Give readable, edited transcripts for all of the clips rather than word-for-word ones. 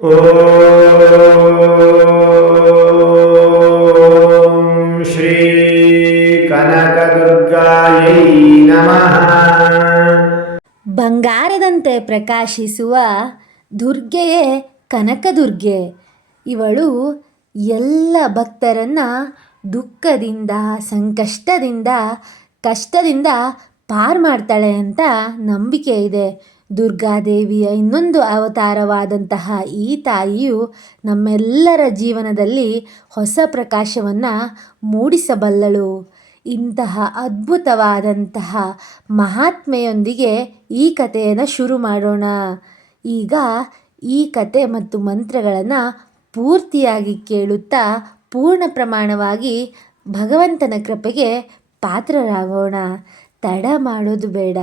ಓಂ ಶ್ರೀ ಕನಕದುರ್ಗಾಯೈ ನಮಃ. ಬಂಗಾರದಂತೆ ಪ್ರಕಾಶಿಸುವ ದುರ್ಗೆಯೇ ಕನಕದುರ್ಗೆ. ಇವಳು ಎಲ್ಲ ಭಕ್ತರನ್ನ ದುಃಖದಿಂದ, ಸಂಕಷ್ಟದಿಂದ, ಕಷ್ಟದಿಂದ ಪಾರು ಮಾಡ್ತಾಳೆ ಅಂತ ನಂಬಿಕೆ ಇದೆ. ದುರ್ಗಾದೇವಿಯ ಇನ್ನೊಂದು ಅವತಾರವಾದಂತಹ ಈ ತಾಯಿಯು ನಮ್ಮೆಲ್ಲರ ಜೀವನದಲ್ಲಿ ಹೊಸ ಪ್ರಕಾಶವನ್ನು ಮೂಡಿಸಬಲ್ಲಳು. ಇಂತಹ ಅದ್ಭುತವಾದಂತಹ ಮಹಾತ್ಮೆಯೊಂದಿಗೆ ಈ ಕಥೆಯನ್ನು ಶುರು ಮಾಡೋಣ. ಈಗ ಈ ಕತೆ ಮತ್ತು ಮಂತ್ರಗಳನ್ನು ಪೂರ್ತಿಯಾಗಿ ಕೇಳುತ್ತಾ ಪೂರ್ಣ ಪ್ರಮಾಣವಾಗಿ ಭಗವಂತನ ಕೃಪೆಗೆ ಪಾತ್ರರಾಗೋಣ. ತಡ ಮಾಡೋದು ಬೇಡ.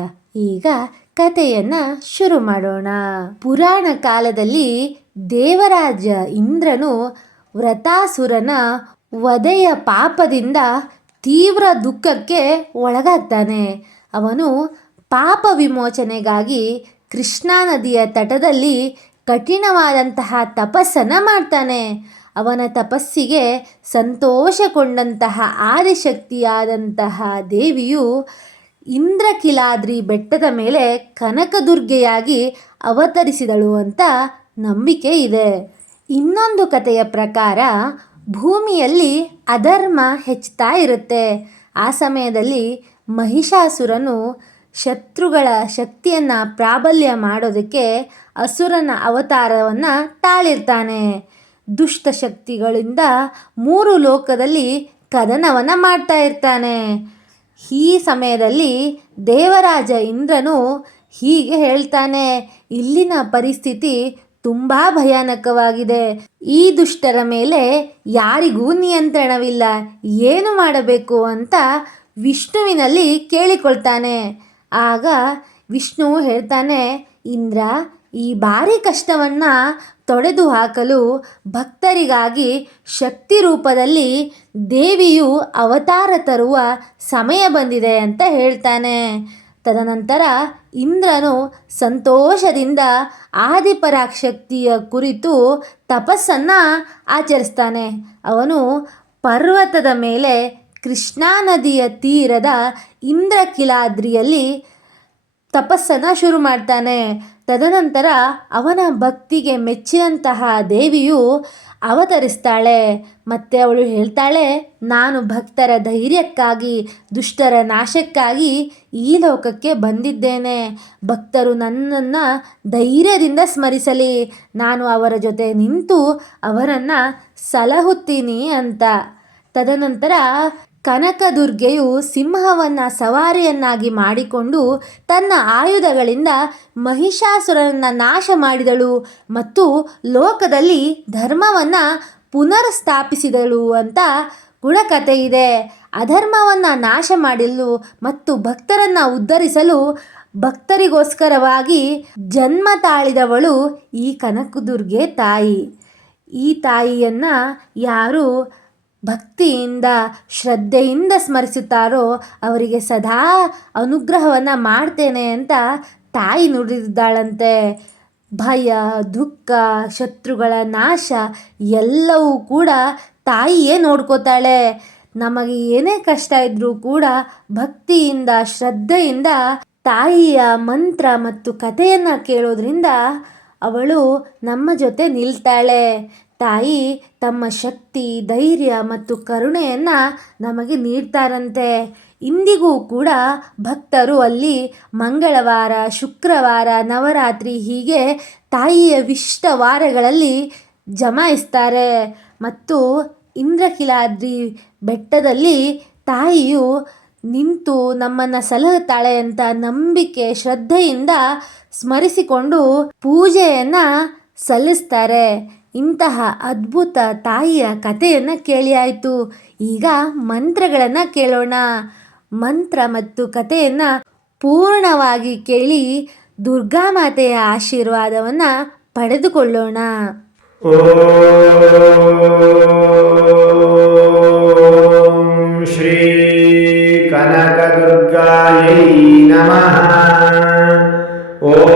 ಈಗ ಕಥೆಯನ್ನು ಶುರು ಮಾಡೋಣ. ಪುರಾಣ ಕಾಲದಲ್ಲಿ ದೇವರಾಜ ಇಂದ್ರನು ವ್ರತಾಸುರನ ವಧೆಯ ಪಾಪದಿಂದ ತೀವ್ರ ದುಃಖಕ್ಕೆ ಒಳಗಾಗ್ತಾನೆ. ಅವನು ಪಾಪ ವಿಮೋಚನೆಗಾಗಿ ಕೃಷ್ಣಾ ನದಿಯ ತಟದಲ್ಲಿ ಕಠಿಣವಾದಂತಹ ತಪಸ್ಸನ್ನು ಮಾಡ್ತಾನೆ. ಅವನ ತಪಸ್ಸಿಗೆ ಸಂತೋಷಗೊಂಡಂತಹ ಆದಿಶಕ್ತಿಯಾದಂತಹ ದೇವಿಯು ಇಂದ್ರಕಿಲಾದ್ರಿ ಬೆಟ್ಟದ ಮೇಲೆ ಕನಕದುರ್ಗೆಯಾಗಿ ಅವತರಿಸಿದಳು ಅಂತ ನಂಬಿಕೆ ಇದೆ. ಇನ್ನೊಂದು ಕಥೆಯ ಪ್ರಕಾರ ಭೂಮಿಯಲ್ಲಿ ಅಧರ್ಮ ಹೆಚ್ಚುತ್ತಾ ಇರುತ್ತೆ. ಆ ಸಮಯದಲ್ಲಿ ಮಹಿಷಾಸುರನು ಶತ್ರುಗಳ ಶಕ್ತಿಯನ್ನು ಪ್ರಾಬಲ್ಯ ಮಾಡೋದಕ್ಕೆ ಅಸುರನ ಅವತಾರವನ್ನು ತಾಳಿರ್ತಾನೆ. ದುಷ್ಟ ಶಕ್ತಿಗಳಿಂದ 3 ಲೋಕದಲ್ಲಿ ಕದನವನ್ನು ಮಾಡ್ತಾ ಇರ್ತಾನೆ. ಈ ಸಮಯದಲ್ಲಿ ದೇವರಾಜ ಇಂದ್ರನು ಹೀಗೆ ಹೇಳ್ತಾನೆ, ಇಲ್ಲಿನ ಪರಿಸ್ಥಿತಿ ತುಂಬ ಭಯಾನಕವಾಗಿದೆ. ಈ ದುಷ್ಟರ ಮೇಲೆ ಯಾರಿಗೂ ನಿಯಂತ್ರಣವಿಲ್ಲ. ಏನು ಮಾಡಬೇಕು ಅಂತ ವಿಷ್ಣುವಿನಲ್ಲಿ ಕೇಳಿಕೊಳ್ತಾನೆ. ಆಗ ವಿಷ್ಣು ಹೇಳ್ತಾನೆ, ಇಂದ್ರ, ಈ ಭಾರಿ ಕಷ್ಟವನ್ನು ತೊಡೆದು ಹಾಕಲು ಭಕ್ತರಿಗಾಗಿ ಶಕ್ತಿ ರೂಪದಲ್ಲಿ ದೇವಿಯು ಅವತಾರ ತರುವ ಸಮಯ ಬಂದಿದೆ ಅಂತ ಹೇಳ್ತಾನೆ. ತದನಂತರ ಇಂದ್ರನು ಸಂತೋಷದಿಂದ ಆದಿಪರಾಶಕ್ತಿಯ ಕುರಿತು ತಪಸ್ಸನ್ನು ಆಚರಿಸ್ತಾನೆ. ಅವನು ಪರ್ವತದ ಮೇಲೆ ಕೃಷ್ಣಾ ನದಿಯ ತೀರದ ಇಂದ್ರಕಿಲಾದ್ರಿಯಲ್ಲಿ ತಪಸ್ಸನ್ನು ಶುರು ಮಾಡ್ತಾನೆ. ತದನಂತರ ಅವನ ಭಕ್ತಿಗೆ ಮೆಚ್ಚಿದಂತಹ ದೇವಿಯು ಅವತರಿಸ್ತಾಳೆ. ಮತ್ತು ಅವಳು ಹೇಳ್ತಾಳೆ, ನಾನು ಭಕ್ತರ ಧೈರ್ಯಕ್ಕಾಗಿ, ದುಷ್ಟರ ನಾಶಕ್ಕಾಗಿ ಈ ಲೋಕಕ್ಕೆ ಬಂದಿದ್ದೇನೆ. ಭಕ್ತರು ನನ್ನನ್ನು ಧೈರ್ಯದಿಂದ ಸ್ಮರಿಸಲಿ. ನಾನು ಅವರ ಜೊತೆ ನಿಂತು ಅವರನ್ನು ಸಲಹುತ್ತೀನಿ ಅಂತ. ತದನಂತರ ಕನಕದುರ್ಗೆಯು ಸಿಂಹವನ್ನು ಸವಾರಿಯನ್ನಾಗಿ ಮಾಡಿಕೊಂಡು ತನ್ನ ಆಯುಧಗಳಿಂದ ಮಹಿಷಾಸುರನನ್ನು ನಾಶ ಮಾಡಿದಳು ಮತ್ತು ಲೋಕದಲ್ಲಿ ಧರ್ಮವನ್ನು ಪುನರ್ ಸ್ಥಾಪಿಸಿದಳು ಅಂತ ಗುಣಕಥೆ ಇದೆ. ಅಧರ್ಮವನ್ನು ನಾಶ ಮಾಡಲು ಮತ್ತು ಭಕ್ತರನ್ನು ಉದ್ಧರಿಸಲು ಭಕ್ತರಿಗೋಸ್ಕರವಾಗಿ ಜನ್ಮ ತಾಳಿದವಳು ಈ ಕನಕದುರ್ಗೆ ತಾಯಿ. ಈ ತಾಯಿಯನ್ನು ಯಾರು ಭಕ್ತಿಯಿಂದ, ಶ್ರದ್ಧೆಯಿಂದ ಸ್ಮರಿಸುತ್ತಾರೋ ಅವರಿಗೆ ಸದಾ ಅನುಗ್ರಹವನ್ನು ಮಾಡ್ತೇನೆ ಅಂತ ತಾಯಿ ನುಡಿದಿದ್ದಾಳಂತೆ. ಭಯ, ದುಃಖ, ಶತ್ರುಗಳ ನಾಶ ಎಲ್ಲವೂ ಕೂಡ ತಾಯಿಯೇ ನೋಡ್ಕೋತಾಳೆ. ನಮಗೆ ಏನೇ ಕಷ್ಟ ಇದ್ದರೂ ಕೂಡ ಭಕ್ತಿಯಿಂದ, ಶ್ರದ್ಧೆಯಿಂದ ತಾಯಿಯ ಮಂತ್ರ ಮತ್ತು ಕಥೆಯನ್ನು ಕೇಳೋದ್ರಿಂದ ಅವಳು ನಮ್ಮ ಜೊತೆ ನಿಲ್ತಾಳೆ. ತಾಯಿ ತಮ್ಮ ಶಕ್ತಿ, ಧೈರ್ಯ ಮತ್ತು ಕರುಣೆಯನ್ನು ನಮಗೆ ನೀಡ್ತಾರಂತೆ. ಇಂದಿಗೂ ಕೂಡ ಭಕ್ತರು ಅಲ್ಲಿ ಮಂಗಳವಾರ, ಶುಕ್ರವಾರ, ನವರಾತ್ರಿ ಹೀಗೆ ತಾಯಿಯ ವಿಶಿಷ್ಟ ವಾರಗಳಲ್ಲಿ ಜಮಾಯಿಸ್ತಾರೆ. ಮತ್ತು ಇಂದ್ರಕಿಲಾದ್ರಿ ಬೆಟ್ಟದಲ್ಲಿ ತಾಯಿಯು ನಿಂತು ನಮ್ಮನ್ನು ಸಲಹುತ್ತಾಳೆ ಅಂತ ನಂಬಿಕೆ, ಶ್ರದ್ಧೆಯಿಂದ ಸ್ಮರಿಸಿಕೊಂಡು ಪೂಜೆಯನ್ನು ಸಲ್ಲಿಸ್ತಾರೆ. ಇಂತಹ ಅದ್ಭುತ ತಾಯಿಯ ಕಥೆಯನ್ನು ಕೇಳಿ ಆಯಿತು. ಈಗ ಮಂತ್ರಗಳನ್ನು ಕೇಳೋಣ. ಮಂತ್ರ ಮತ್ತು ಕಥೆಯನ್ನು ಪೂರ್ಣವಾಗಿ ಕೇಳಿ ದುರ್ಗಾಮಾತೆಯ ಆಶೀರ್ವಾದವನ್ನು ಪಡೆದುಕೊಳ್ಳೋಣ. ಓಂ ಶ್ರೀ ಕನಕದುರ್ಗಾಯೈ ನಮಃ. ಓಂ